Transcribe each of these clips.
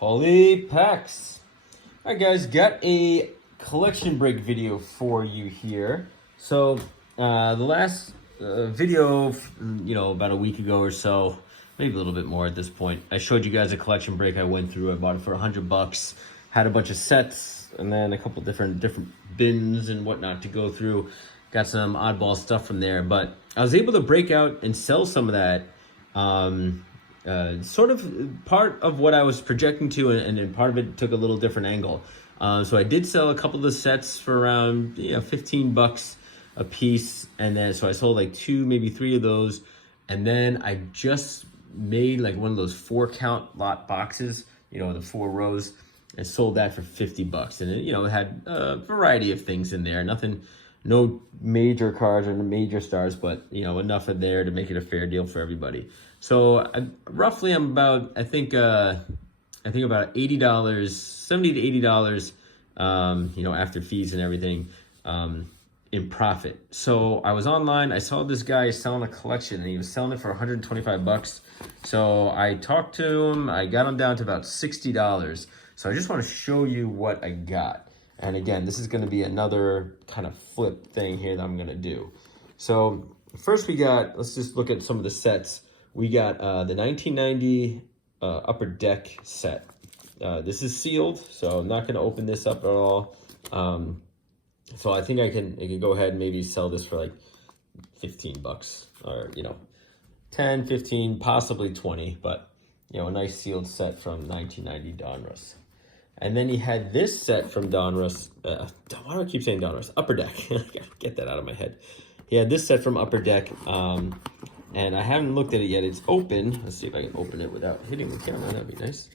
Holy packs. All right, guys, got a collection break video for you here. So the last video, about a week ago or so, maybe a little bit more at this point, I showed you guys a collection break I went through. I bought it for $100, had a bunch of sets, and then a couple different bins and whatnot to go through. Got some oddball stuff from there, but I was able to break out and sell some of that. Sort of part of what I was projecting to, and then part of it took a little different angle. So I did sell a couple of the sets for around $15 a piece, and then so I sold like 2, maybe 3 of those, and then I just made like one of those 4-count lot boxes, the 4 rows, and sold that for $50, and it had a variety of things in there, no major cards or major stars, but enough in there to make it a fair deal for everybody. So roughly I'm about, I think about $80, $70 to $80, after fees and everything, in profit. So I was online, I saw this guy selling a collection, and he was selling it for $125. So I talked to him, I got him down to about $60. So I just want to show you what I got. And again, this is going to be another kind of flip thing here that I'm going to do. So first let's just look at some of the sets. We got the 1990 Upper Deck set. This is sealed, so I'm not going to open this up at all. So I think I can go ahead and maybe sell this for like $15, or 10, 15, possibly 20, but a nice sealed set from 1990 Donruss. And then he had this set from Donruss. Why do I keep saying Donruss? Upper Deck. I gotta get that out of my head. He had this set from Upper Deck, and I haven't looked at it yet. It's open. Let's see if I can open it without hitting the camera. That'd be nice.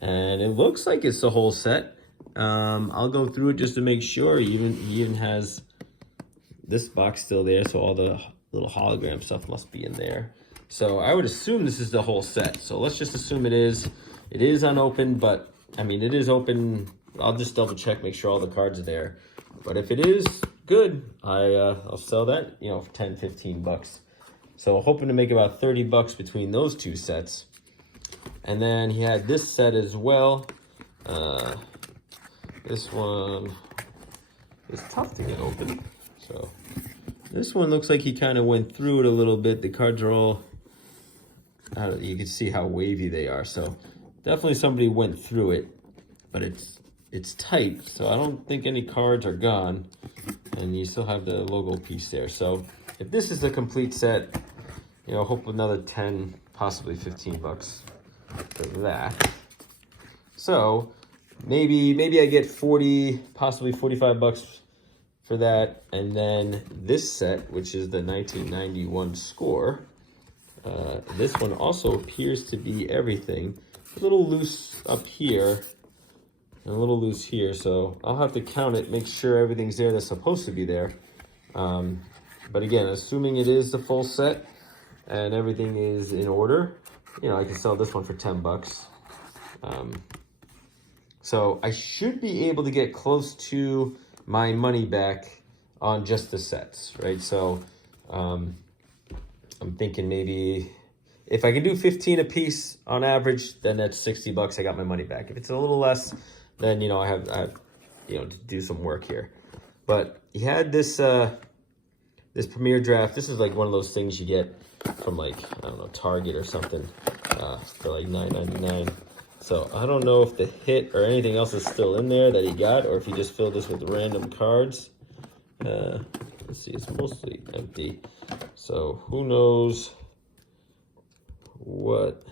And it looks like it's the whole set. I'll go through it just to make sure. He even has this box still there, so all the little hologram stuff must be in there. So I would assume this is the whole set. So let's just assume it is. It is unopened, but I mean, it is open. I'll just double check, make sure all the cards are there. But if it is good, I'll sell that, for 10, $15. So hoping to make about $30 between those 2 sets. And then he had this set as well. This one is tough to get open. So this one looks like he kind of went through it a little bit. The cards are all, you can see how wavy they are. So definitely somebody went through it, but it's tight, so I don't think any cards are gone, and you still have the logo piece there. So if this is the complete set, hope another 10, possibly $15 for that. So maybe I get 40, possibly $45 for that, and then this set, which is the 1991 score. This one also appears to be everything. A little loose up here and a little loose here, so I'll have to count it, make sure everything's there that's supposed to be there. But again, assuming it is the full set and everything is in order, I can sell this one for $10. So I should be able to get close to my money back on just the sets, right? So I'm thinking maybe if I can do 15 a piece on average, then that's $60. I got my money back. If it's a little less, then I have to do some work here. But he had this this Premier Draft. This is like one of those things you get from like, I don't know, Target or something, for like $9.99. So I don't know if the hit or anything else is still in there that he got, or if he just filled this with random cards. Let's see, it's mostly empty. So who knows what?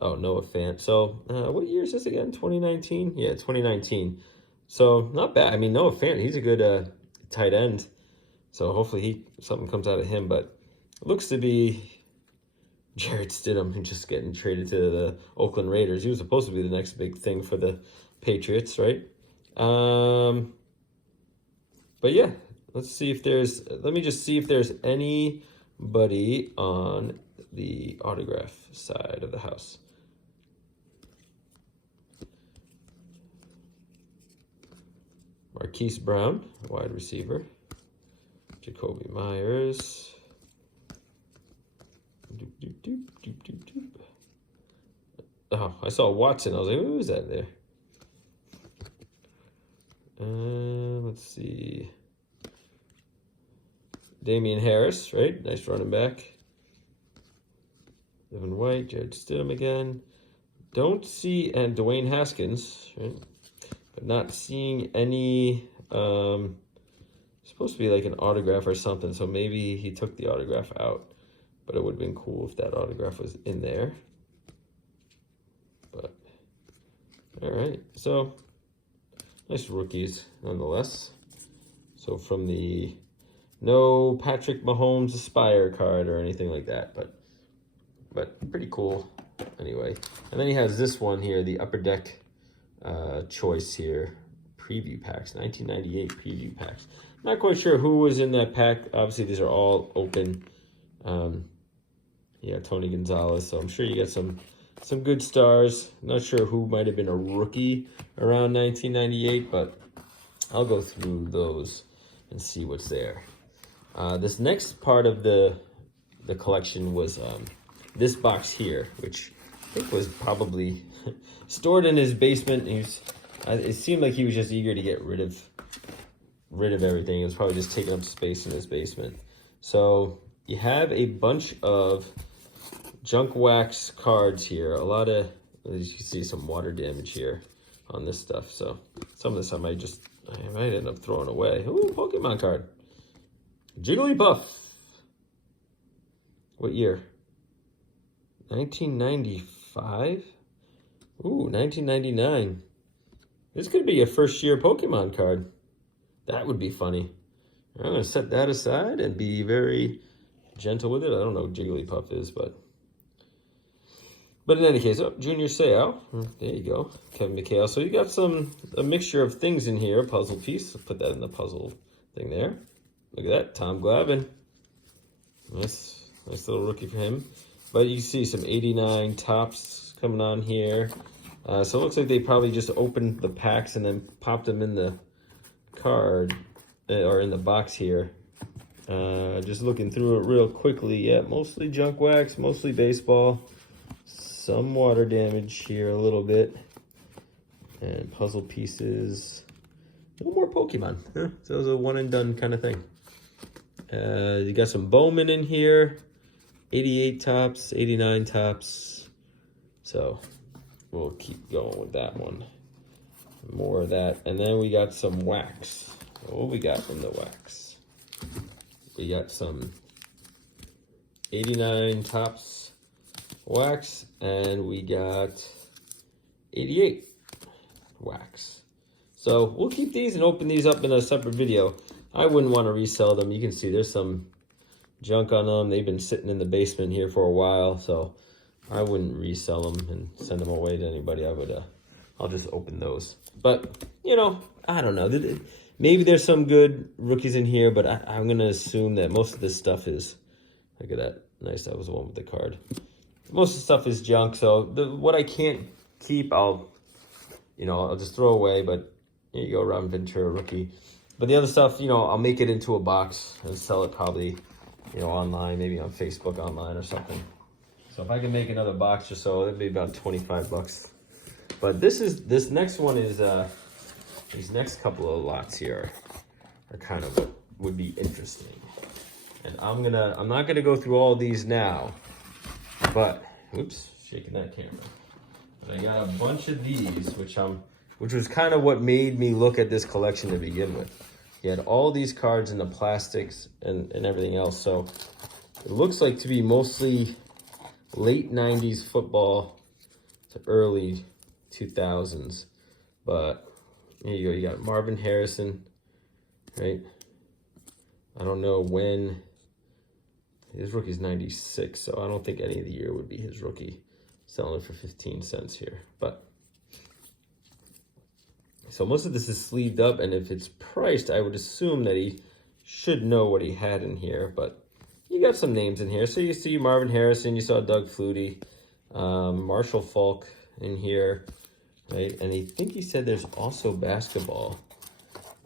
Oh, Noah Fant. So what year is this again? 2019? Yeah, 2019. So not bad. I mean, Noah Fant, he's a good tight end. So hopefully something comes out of him. But it looks to be Jarrett Stidham just getting traded to the Oakland Raiders. He was supposed to be the next big thing for the Patriots, right? But yeah, let's see if there's, let me just see if there's anybody on the autograph side of the house. Marquise Brown, wide receiver. Jacoby Myers. Oh, I saw Watson. I was like, who is that there? Let's see. Damian Harris, right? Nice running back. Devin White, Jared Stidham again. Don't see, and Dwayne Haskins, right? But not seeing any, supposed to be like an autograph or something, so maybe he took the autograph out. But it would have been cool if that autograph was in there. But, all right. So, nice rookies nonetheless. So from the, no Patrick Mahomes Aspire card or anything like that, but pretty cool anyway. And then he has this one here, the Upper Deck choice here, preview packs, 1998 preview packs. Not quite sure who was in that pack. Obviously, these are all open. Yeah, Tony Gonzalez. So I'm sure you get some good stars. Not sure who might have been a rookie around 1998, but I'll go through those and see what's there. This next part of the collection was this box here, which I think was probably stored in his basement. It seemed like he was just eager to get rid of everything. It was probably just taking up space in his basement. So you have a bunch of junk wax cards here. A lot of, as you can see, some water damage here on this stuff. So some of this I might end up throwing away. Ooh, Pokemon card. Jigglypuff. What year? 1995? Ooh, 1999. This could be a first-year Pokemon card. That would be funny. I'm going to set that aside and be very gentle with it. I don't know what Jigglypuff is, but in any case, Junior Seau. There you go. Kevin McHale. So you got a mixture of things in here. Puzzle piece. I'll put that in the puzzle thing there. Look at that. Tom Glavine. Nice little rookie for him. But you see some 89 tops coming on here. So it looks like they probably just opened the packs and then popped them in the card, or in the box here. Just looking through it real quickly. Yeah, mostly junk wax, mostly baseball. Some water damage here a little bit. And puzzle pieces. No more Pokemon. Huh? So it was a one and done kind of thing. You got some Bowman in here. 88 tops, 89 tops. So we'll keep going with that one. More of that. And then we got some wax. What we got from the wax? We got some 89 tops wax, and we got 88 wax. So we'll keep these and open these up in a separate video. I wouldn't want to resell them. You can see there's some junk on them. They've been sitting in the basement here for a while, so I wouldn't resell them and send them away to anybody. I'll just open those. But, you know, I don't know. Maybe there's some good rookies in here, but I'm going to assume that most of this stuff is, look at that. Nice, that was the one with the card. Most of the stuff is junk, so what I can't keep, I'll just throw away. But here you go, Robin Ventura, rookie. But the other stuff, I'll make it into a box and sell it probably, online, maybe on Facebook online or something. So if I can make another box or so, it'd be about 25 bucks. But this next one is, these next couple of lots here are kind of what would be interesting. And I'm not gonna go through all these now, but, oops, shaking that camera. But I got a bunch of these, which was kind of what made me look at this collection to begin with. You had all these cards in the plastics and everything else. So it looks like to be mostly late 90s football to early 2000s. But here you go. You got Marvin Harrison, right? I don't know when. His rookie's 96, so I don't think any of the year would be his rookie. Selling it for 15 cents here. But so most of this is sleeved up, and if it's priced, I would assume that he should know what he had in here. But you got some names in here. So you see Marvin Harrison, you saw Doug Flutie, Marshall Falk in here, right? And I think he said there's also basketball.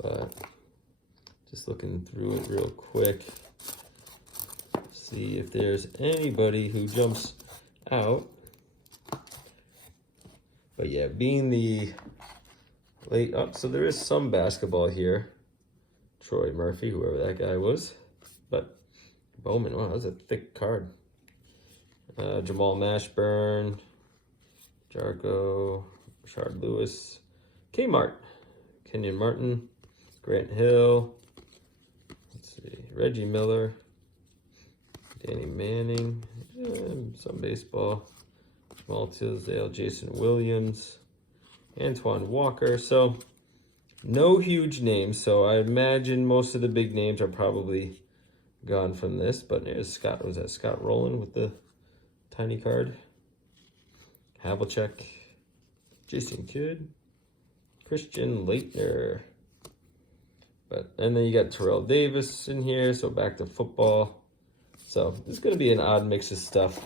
But just looking through it real quick. See if there's anybody who jumps out. But yeah, being the late up, so there is some basketball here. Troy Murphy, whoever that guy was. But Bowman, wow, that was a thick card. Jamal Mashburn, Jarko, Rashard Lewis, Kmart, Kenyon Martin, Grant Hill, let's see, Reggie Miller, Danny Manning, some baseball, Jamal Tisdale, Jason Williams, Antoine Walker. So no huge names. So I imagine most of the big names are probably gone from this. But there's Scott. Was that Scott Rowland with the tiny card? Havlicek, Jason Kidd, Christian Leitner. And then you got Terrell Davis in here. So back to football. So it's going to be an odd mix of stuff.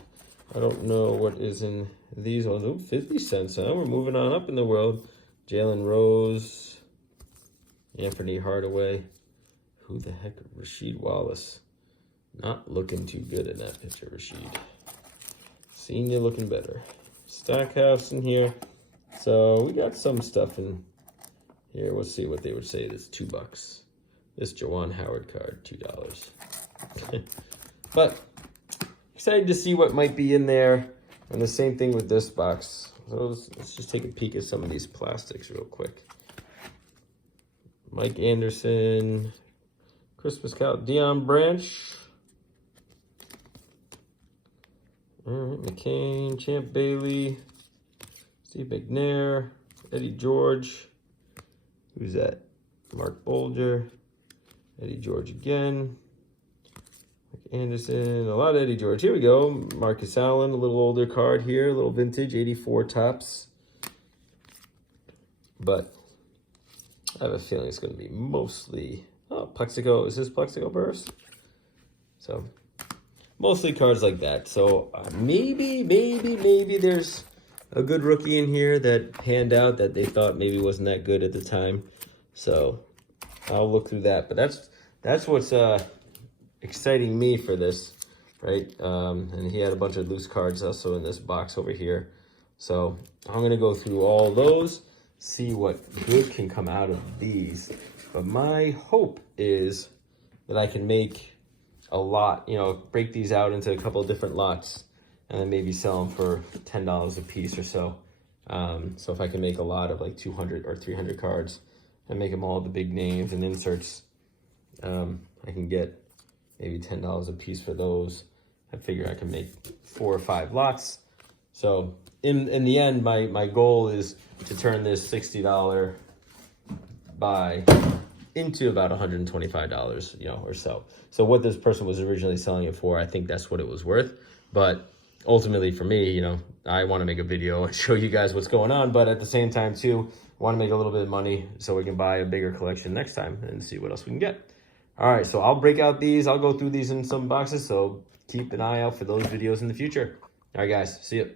I don't know what is in these ones. Ooh, 50 cents, huh? We're moving on up in the world. Jalen Rose, Anthony Hardaway. Who the heck? Rasheed Wallace. Not looking too good in that picture, Rasheed. Seen you looking better. Stackhouse in here. So we got some stuff in here. We'll see what they would say. This $2. This Juwan Howard card, $2. But excited to see what might be in there. And the same thing with this box. So let's just take a peek at some of these plastics real quick. Mike Anderson, Christmas Cow, Deion Branch. All right, McCain, Champ Bailey, Steve McNair, Eddie George. Who's that? Mark Bolger, Eddie George again. Anderson, a lot of Eddie George. Here we go. Marcus Allen, a little older card here, a little vintage, 84 tops. But I have a feeling it's going to be mostly, Plexico. Is this Plexico Burst? So mostly cards like that. So maybe there's a good rookie in here that panned out that they thought maybe wasn't that good at the time. So I'll look through that. But that's what's exciting me for this, right? And he had a bunch of loose cards also in this box over here. So I'm gonna go through all those, see what good can come out of these. But my hope is that I can make a lot, break these out into a couple of different lots and then maybe sell them for $10 a piece or so. So if I can make a lot of like 200 or 300 cards and make them all the big names and inserts, I can get maybe $10 a piece for those. I figure I can make 4 or 5 lots. So in the end, my goal is to turn this $60 buy into about $125, or so. So what this person was originally selling it for, I think that's what it was worth. But ultimately for me, I want to make a video and show you guys what's going on. But at the same time too, I want to make a little bit of money so we can buy a bigger collection next time and see what else we can get. All right, so I'll break out these. I'll go through these in some boxes, so keep an eye out for those videos in the future. All right, guys, see you.